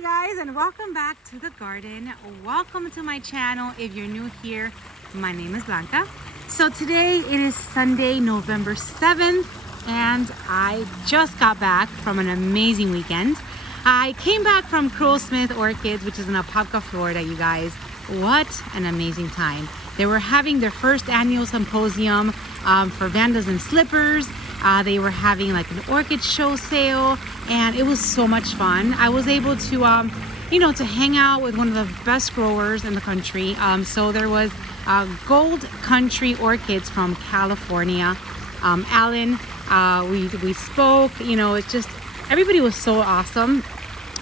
Hey guys, and welcome back to the garden. Welcome to my channel. If you're new here, my name is Blanca. So today it is Sunday, November 7th, and I just got back from an amazing weekend. I came back from Krull Orchids, which is in Apopka, Florida, you guys. What an amazing time. They were having their first annual symposium for Vandas and Slippers. They were having like an orchid show sale, and it was so much fun. I was able to, to hang out with one of the best growers in the country. So there was Gold Country Orchids from California. Alan, we spoke, it's just, everybody was so awesome.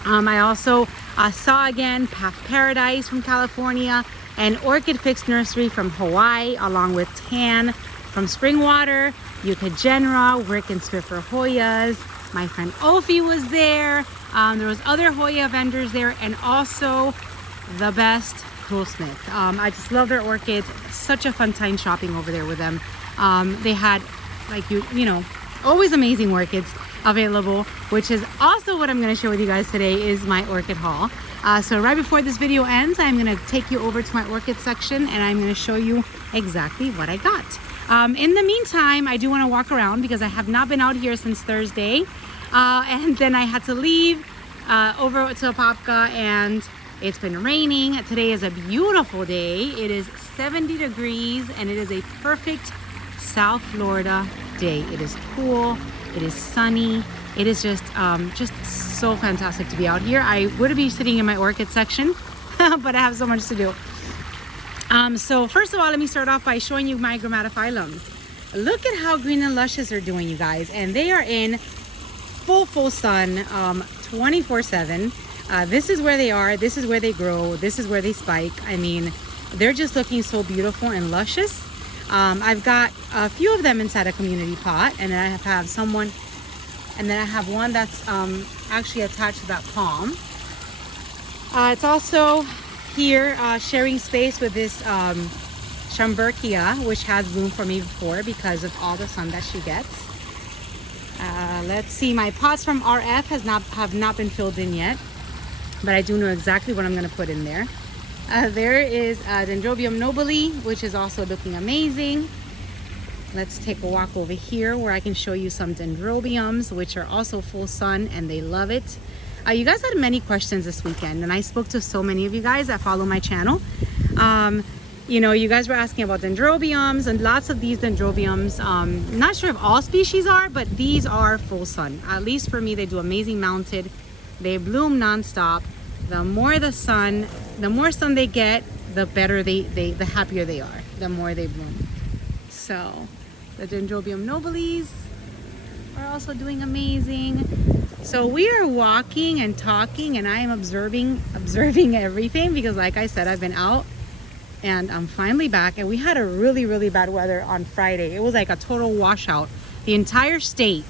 I also saw again Path Paradise from California, and Orchid Fix Nursery from Hawaii, along with Tan from Springwater, Yucca Genera, Rick and Swiffer Hoyas. My friend Ophi was there. There was other Hoya vendors there, and also the best Krull. I just love their orchids. Such a fun time shopping over there with them. They had always amazing orchids available, which is also what I'm going to share with you guys today is my orchid haul. So right before this video ends, I'm going to take you over to my orchid section, and I'm going to show you exactly what I got. In the meantime, I do want to walk around because I have not been out here since Thursday. And then I had to leave over to Apopka, and it's been raining. Today is a beautiful day. It is 70 degrees, and it is a perfect South Florida day. It is cool. It is sunny. It is just so fantastic to be out here. I would be sitting in my orchid section, but I have so much to do. So first of all, let me start off by showing you my Grammatophyllums. Look at how green and luscious they're doing, you guys. And they are in full sun 24/7. This is where they are. This is where they grow. This is where they spike. I mean, they're just looking so beautiful and luscious. I've got a few of them inside a community pot, and then I have someone, and then I have one that's actually attached to that palm. It's also here sharing space with this Schomburgkia, which has bloomed for me before because of all the sun that she gets. Let's see, my pots from RF have not been filled in yet, but I do know exactly what I'm going to put in there. There is Dendrobium nobile, which is also looking amazing. Let's take a walk over here where I can show you some Dendrobiums, which are also full sun, and they love it. You guys had many questions this weekend, and I spoke to so many of you guys that follow my channel. You guys were asking about Dendrobiums, and lots of these Dendrobiums, not sure if all species are, but these are full sun. At least for me, they do amazing mounted. They bloom nonstop. The more sun they get, the better the happier they are, the more they bloom. So the Dendrobium nobiles are also doing amazing. So we are walking and talking, and I am observing everything because, like I said, I've been out, and I'm finally back. And we had a really bad weather on Friday. It was like a total washout. The entire state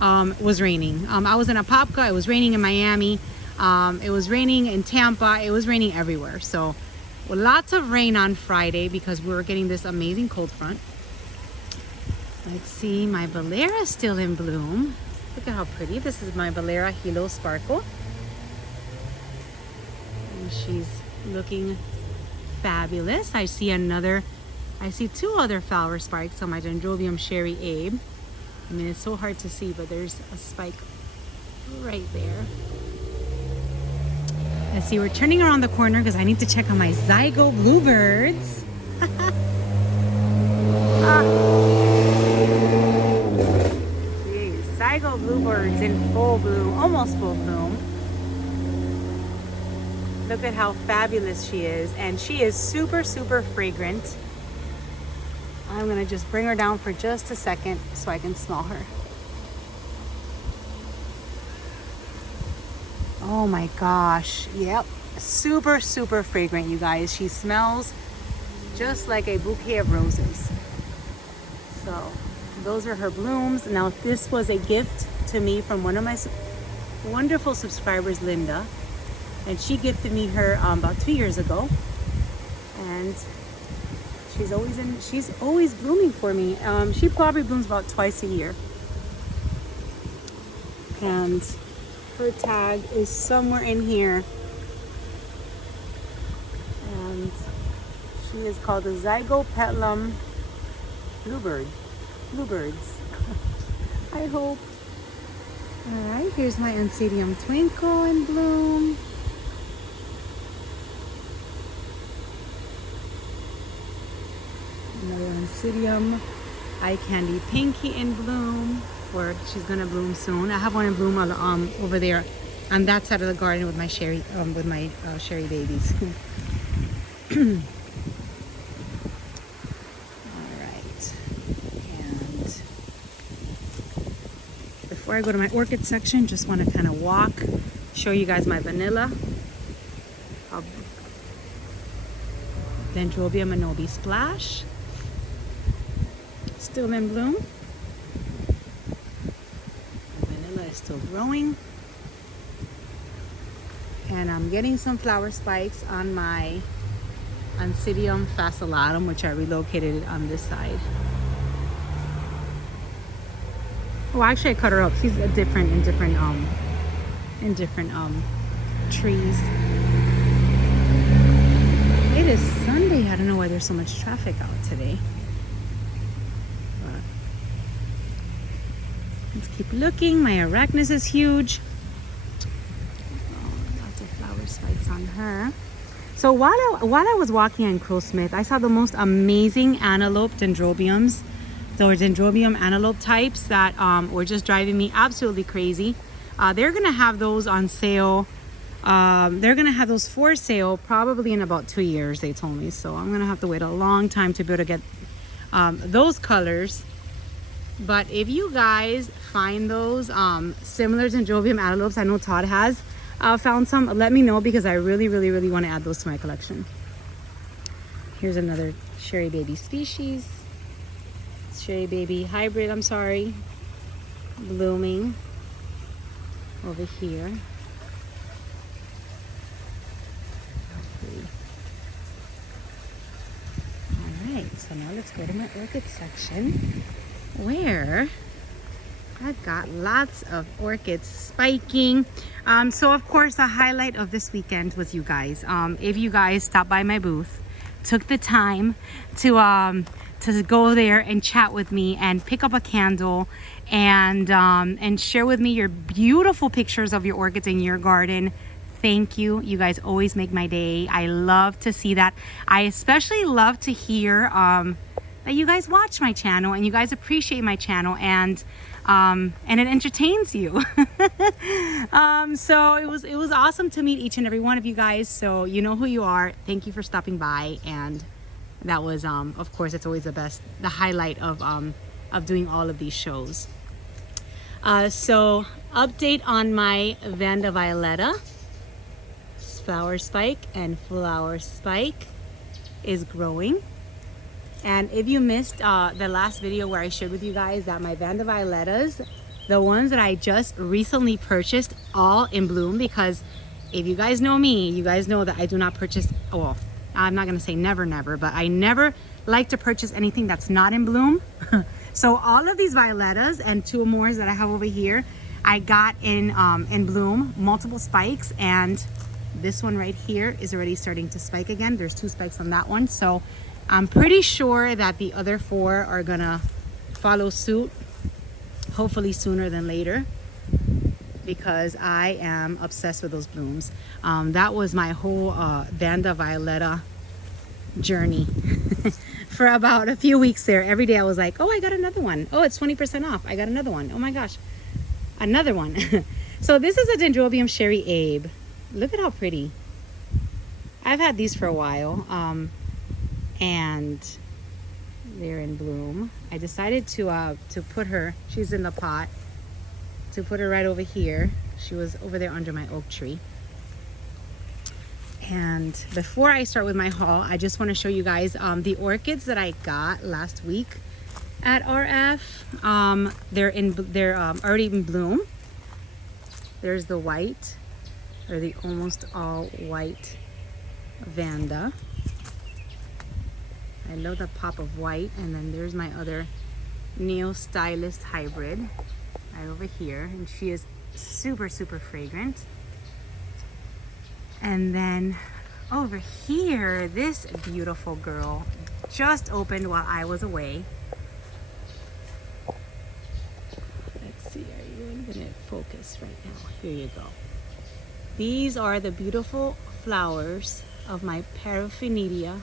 was raining. I was in Apopka. It was raining in Miami. It was raining in Tampa. It was raining everywhere. So lots of rain on Friday because we were getting this amazing cold front. Let's see, my Valera is still in bloom. Look at how pretty. This is my Valera Hilo Sparkle. And she's looking fabulous. I see two other flower spikes on my Dendrobium Sherry Abe. I mean, it's so hard to see, but there's a spike right there. Let's see, we're turning around the corner because I need to check on my Zygo bluebirds. Zygo bluebirds in full bloom, almost full bloom. Look at how fabulous she is, and she is super fragrant. I'm gonna just bring her down for just a second so I can smell her. Oh my gosh, yep, super fragrant, you guys. She smells just like a bouquet of roses. So those are her blooms. Now this was a gift to me from one of my wonderful subscribers, Linda, and she gifted me her about 2 years ago, and she's always blooming for me. She probably blooms about twice a year. And her tag is somewhere in here. And she is called the Zygopetalum bluebird. Bluebirds. I hope. Alright, here's my Ancillium Twinkle in bloom. Another Ancillium Eye Candy Pinky in bloom, or she's gonna bloom soon. I have one in bloom over there on that side of the garden with my cherry cherry babies. Alright. And before I go to my orchid section, just want to kind of walk, show you guys my vanilla. Dendrobium Anobi Splash. Still in bloom. Vanilla is still growing. And I'm getting some flower spikes on my Ancillium fascillatum, which I relocated on this side. Well, actually I cut her up. She's in different trees. It is Sunday. I don't know why there's so much traffic out today. But let's keep looking. My arachnus is huge. Oh, lots of flower spikes on her. So while I was walking in Krull Smith, I saw the most amazing Antelope Dendrobiums. Those Dendrobium antelope types that were just driving me absolutely crazy. They're gonna have those on sale. They're gonna have those for sale probably in about 2 years, they told me. So I'm gonna have to wait a long time to be able to get those colors. But if you guys find those similar Dendrobium antelopes, I know Todd has found some, let me know, because I really want to add those to my collection. Here's another cherry baby species. Cherry baby hybrid, I'm sorry, blooming over here. All right, so now let's go to my orchid section, where I've got lots of orchids spiking. So of course the highlight of this weekend was you guys. If you guys stopped by my booth, took the time to go there and chat with me and pick up a candle and share with me your beautiful pictures of your orchids in your garden. Thank you. You guys always make my day. I love to see that. I especially love to hear that you guys watch my channel and you guys appreciate my channel, and it entertains you. So it was awesome to meet each and every one of you guys. So you know who you are. Thank you for stopping by, and that was of course it's always the highlight of doing all of these shows. So update on my Vanda Violetta. Flower spike and flower spike is growing. And if you missed the last video where I shared with you guys that my Vanda Violettas, the ones that I just recently purchased, all in bloom, because if you guys know me, you guys know that I do not purchase, well, I'm not gonna say never, but I never like to purchase anything that's not in bloom. So all of these Violettas and two more that I have over here, I got in bloom, multiple spikes, and this one right here is already starting to spike again. There's 2 spikes on that one. So I'm pretty sure that the other 4 are gonna follow suit, hopefully sooner than later, because I am obsessed with those blooms. That was my whole Vanda Violetta journey for about a few weeks there. Every day I was like, oh, I got another one. Oh, it's 20% off. I got another one. Oh my gosh, another one. So this is a Dendrobium Sherry Abe. Look at how pretty. I've had these for a while, and they're in bloom. I decided to put her, she's in the pot, to put her right over here. She was over there under my oak tree. And before I start with my haul, I just want to show you guys the orchids that I got last week at RF. They're already in bloom. There's the white, or the almost all white Vanda. I love the pop of white. And then there's my other Neo Stylist hybrid right over here, and she is super, super fragrant. And then over here, this beautiful girl just opened while I was away. Let's see, are you in the focus right now? Here you go. These are the beautiful flowers of my paraphernalia.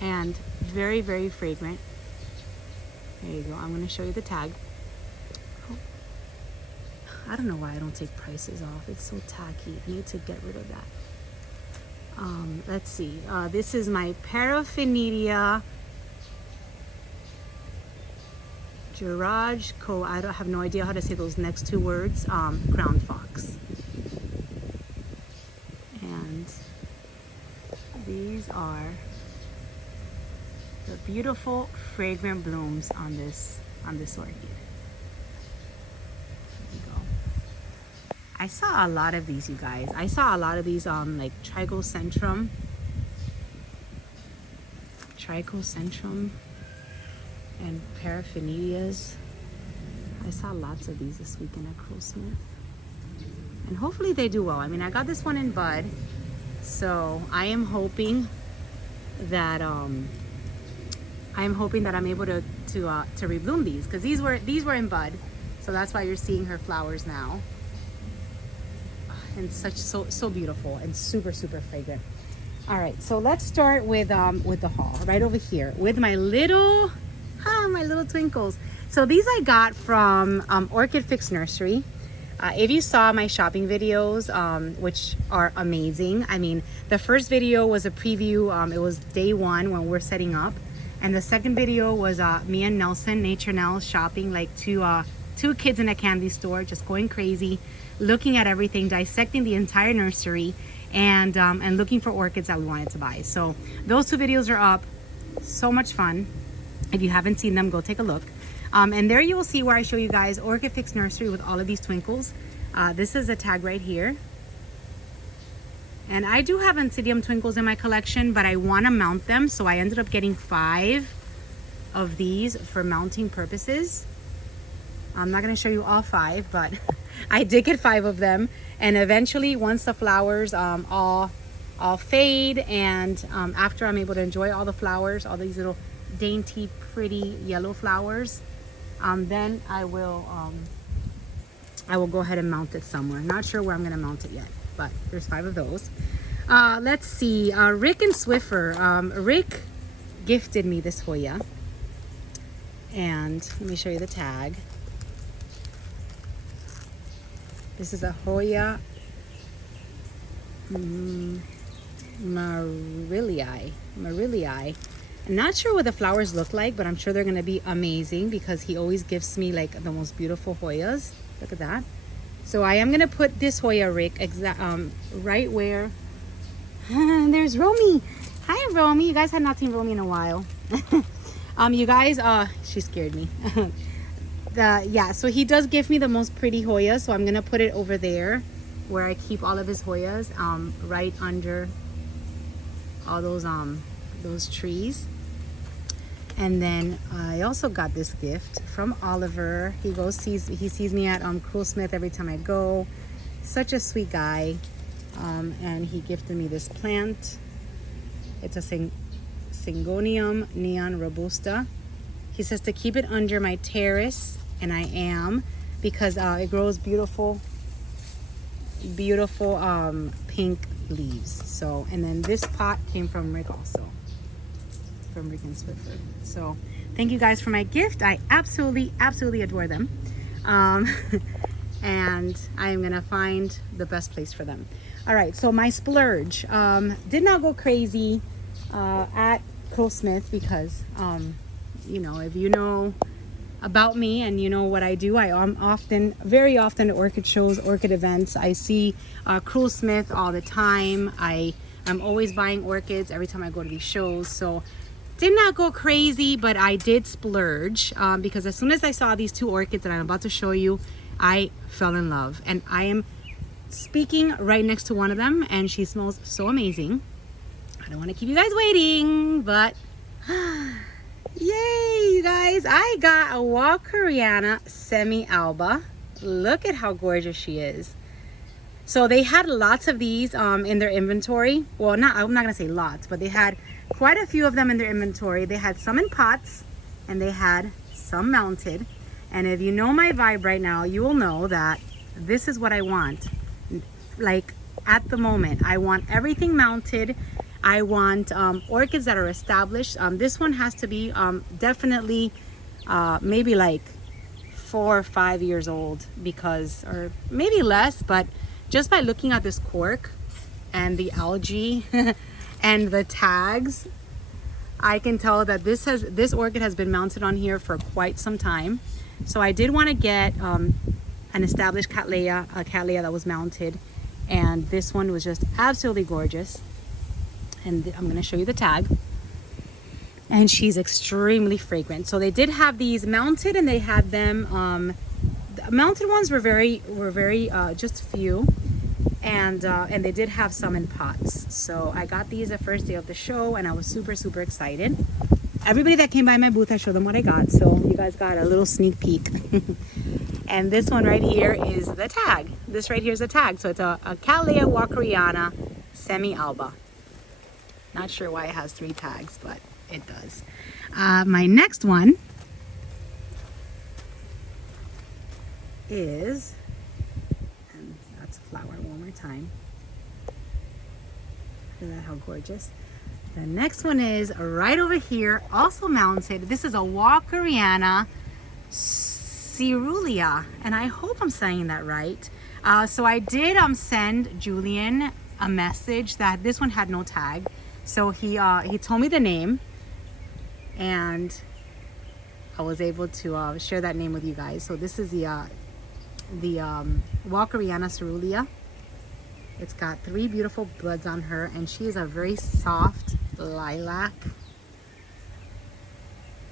And very, very fragrant. There you go. I'm going to show you the tag. Oh. I don't know why I don't take prices off. It's so tacky. I need to get rid of that. Let's see. This is my paraphernalia Girage Co. I don't have no idea how to say those next two words. Ground fox. And these are the beautiful fragrant blooms on this orchid. There you go. I saw a lot of these, you guys. I saw a lot of these like Trigocentrum and paraphernalias. I saw lots of these this weekend at Krull, and hopefully they do well. I mean, I got this one in bud, so I am hoping that I'm able to rebloom these, because these were in bud, so that's why you're seeing her flowers now. And so beautiful and super, super fragrant. All right, so let's start with the haul right over here with my little twinkles. So these I got from Orchid Fix Nursery. If you saw my shopping videos, which are amazing. I mean, the first video was a preview. It was day one when we're setting up. And the second video was me and Nelson, Nature Nell, shopping like two kids in a candy store, just going crazy, looking at everything, dissecting the entire nursery, and looking for orchids that we wanted to buy. So those two videos are up. So much fun. If you haven't seen them, go take a look. And there you will see where I show you guys Orchid Fix Nursery with all of these twinkles. This is a tag right here. And I do have Ancillium twinkles in my collection, but I want to mount them. So I ended up getting 5 of these for mounting purposes. I'm not going to show you all 5, but I did get 5 of them. And eventually, once the flowers all fade, and after I'm able to enjoy all the flowers, all these little dainty, pretty yellow flowers, then I will go ahead and mount it somewhere. Not sure where I'm going to mount it yet, but there's 5 of those. Let's see, Rick and Swiffer. Rick gifted me this Hoya, and let me show you the tag. This is a Hoya Marillii. I'm not sure what the flowers look like, but I'm sure they're going to be amazing, because he always gives me like the most beautiful Hoyas. Look at that. So I am going to put this Hoya, Rick, right where there's Romy. Hi, Romy. You guys had not seen Romy in a while. You guys, she scared me. Yeah, so he does give me the most pretty Hoyas, so I'm going to put it over there where I keep all of his Hoyas, right under all those trees. And then I also got this gift from Oliver. He sees me at Krull Smith every time I go. Such a sweet guy. And he gifted me this plant. It's a Syngonium neon robusta. He says to keep it under my terrace, and I am, because it grows beautiful pink leaves. So, and then this pot came from Rick also, from Rick and Swiffer. So thank you guys for my gift. I absolutely adore them. And I am gonna find the best place for them. All right, so my splurge did not go crazy at Krull Smith, because you know, if you know about me and you know what I do, I am very often at orchid shows, orchid events. I see Krull Smith all the time. I'm always buying orchids every time I go to these shows. So did not go crazy, but I did splurge, because as soon as I saw these 2 orchids that I'm about to show you, I fell in love. And I am speaking right next to one of them, and she smells so amazing. I don't want to keep you guys waiting, but Yay, you guys. I got a Walkeriana semi-alba. Look at how gorgeous she is. So they had lots of these in their inventory. Well, I'm not gonna say lots, but they had quite a few of them in their inventory. They had some in pots and they had some mounted. And if you know my vibe right now, you will know that this is what I want. Like at the moment, I want everything mounted. I want orchids that are established. This one has to be definitely maybe like 4 or 5 years old, because, or maybe less, but just by looking at this cork and the algae and the tags, I can tell that this orchid has been mounted on here for quite some time. So I did want to get an established Cattleya, a Cattleya that was mounted, and this one was just absolutely gorgeous. And I'm going to show you the tag. And she's extremely fragrant. So they did have these mounted, and they had them the mounted ones were very just few, and they did have some in pots. So I got these the first day of the show, and I was super excited. Everybody that came by my booth, I showed them what I got, so you guys got a little sneak peek. And this one right here is the tag. This right here is the tag. So it's a Cattleya Walkeriana semi-alba. Not sure why it has 3 tags, but it does. My next one is, and that's a flower one more time. Look at that, how gorgeous. The next one is right over here, also mounted. This is a Walkeriana Cerulean, and I hope I'm saying that right. So I did send Julian a message that this one had no tag. So he told me the name, and I was able to share that name with you guys. So this is the Walkeriana Cerulean. It's got 3 beautiful buds on her, and she is a very soft lilac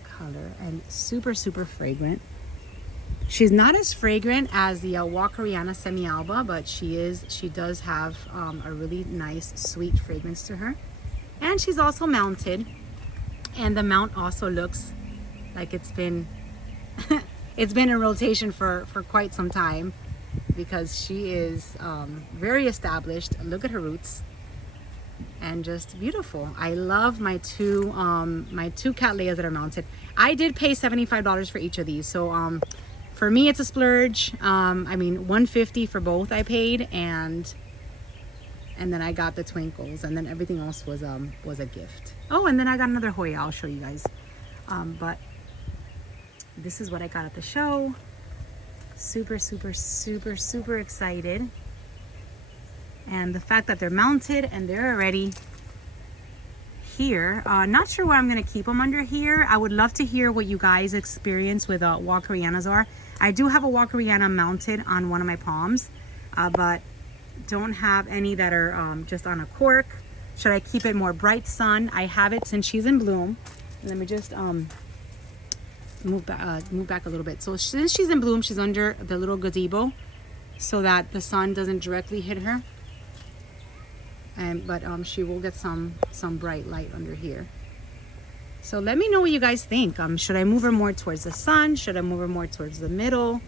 color and super fragrant. She's not as fragrant as the Walkeriana semi-alba, but she does have a really nice sweet fragrance to her. And she's also mounted, and the mount also looks like it's been it's been in rotation for quite some time, because she is very established. Look at her roots, and just beautiful. I love my two Cattleyas that are mounted. I did pay $75 for each of these, so for me it's a splurge. I mean, $150 for both I paid, and then I got the Twinkles, and then everything else was a gift. Oh, and then I got another Hoya. I'll show you guys. But this is what I got at the show. Super excited. And the fact that they're mounted and they're already here. Not sure where I'm going to keep them under here. I would love to hear what you guys experience with Walkerianas are. I do have a Walkeriana mounted on one of my palms, but don't have any that are just on a cork. Should I keep it more bright sun? I have it since she's in bloom. Let me just move back a little bit. So since she's in bloom, she's under the little gazebo so that the sun doesn't directly hit her. But she will get some bright light under here. So let me know what you guys think. Should I move her more towards the sun? Should I move her more towards the middle?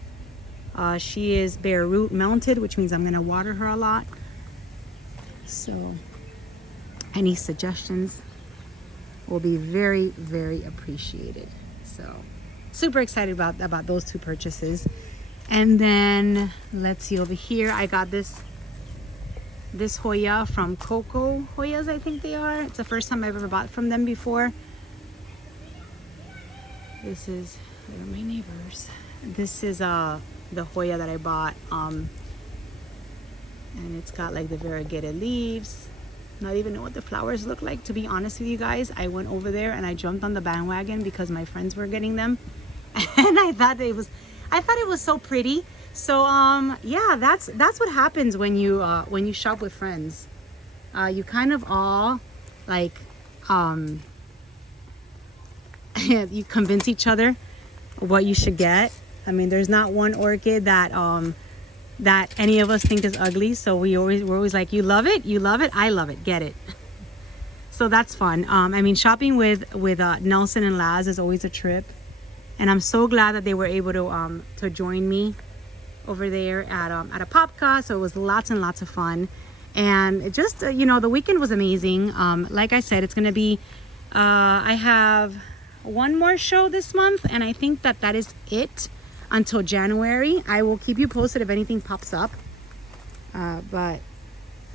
She is bare root mounted, which means I'm going to water her a lot. So any suggestions will be very appreciated. So super excited about those 2 purchases. And then let's see over here. I got this Hoya from Coco Hoyas, I think they are. It's the first time I've ever bought from them before. This is, where are my neighbors? This is the Hoya that I bought, and it's got like the variegated leaves. Not even know what the flowers look like, to be honest with you guys. I went over there and I jumped on the bandwagon because my friends were getting them, and I thought it was so pretty. So yeah, that's what happens when you shop with friends. You kind of all like you convince each other what you should get. I mean, there's not one orchid that that any of us think is ugly, so we're always like, you love it, I love it, get it. So that's fun. I mean, shopping with Nelson and Laz is always a trip, and I'm so glad that they were able to join me over there at a Popka. So it was lots and lots of fun, and it just you know, the weekend was amazing. Like I said, it's gonna be I have one more show this month, and I think that is it until January. I will keep you posted if anything pops up, but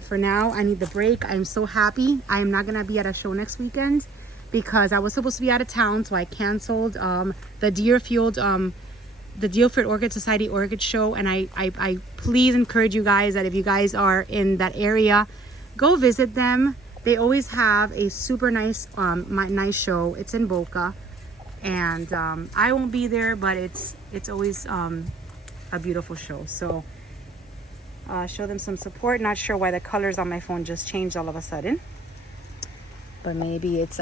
for now I need the break. I'm so happy. I am not gonna be at a show next weekend because I was supposed to be out of town, so I canceled the Deerfield Orchid Society Orchid Show. And I please encourage you guys that if you guys are in that area, go visit them. They always have a super nice nice show. It's in Boca, and I won't be there, but it's always a beautiful show. So show them some support. Not sure why the colors on my phone just changed all of a sudden, but maybe it's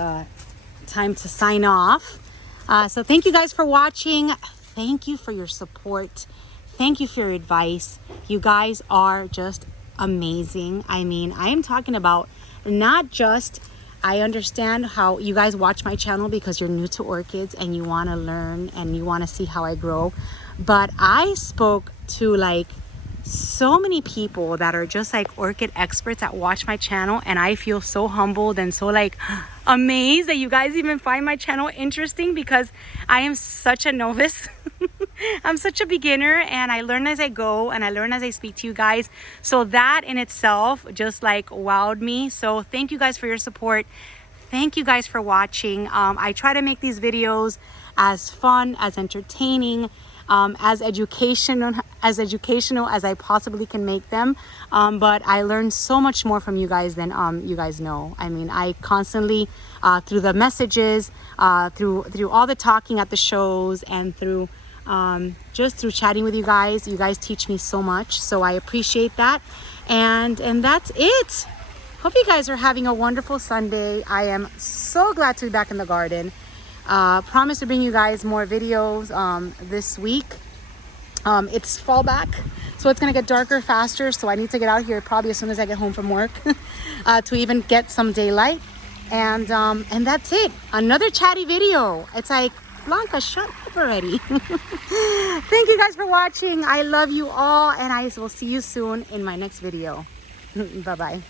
time to sign off. So thank you guys for watching. Thank you for your support. Thank you for your advice. You guys are just amazing. I mean, I am talking about not just, I understand how you guys watch my channel because you're new to orchids and you want to learn and you want to see how I grow, but I spoke to like so many people that are just like orchid experts that watch my channel, and I feel so humbled and so like amazed that you guys even find my channel interesting, because I am such a novice. I'm such a beginner, and I learn as I go, and I learn as I speak to you guys. So that in itself just like wowed me. So thank you guys for your support. Thank you guys for watching. I try to make these videos as fun, as entertaining, as educational as I possibly can make them. But I learn so much more from you guys than you guys know. I mean, I constantly through the messages, through all the talking at the shows, and through just through chatting with you guys teach me so much. So I appreciate that, and that's it. Hope you guys are having a wonderful Sunday. I am so glad to be back in the garden. Promise to bring you guys more videos this week. It's fall back, so it's gonna get darker faster, so I need to get out here probably as soon as I get home from work to even get some daylight. And that's it. Another chatty video. It's like, Blanca, shut up already. Thank you guys for watching. I love you all, and I will see you soon in my next video. Bye bye.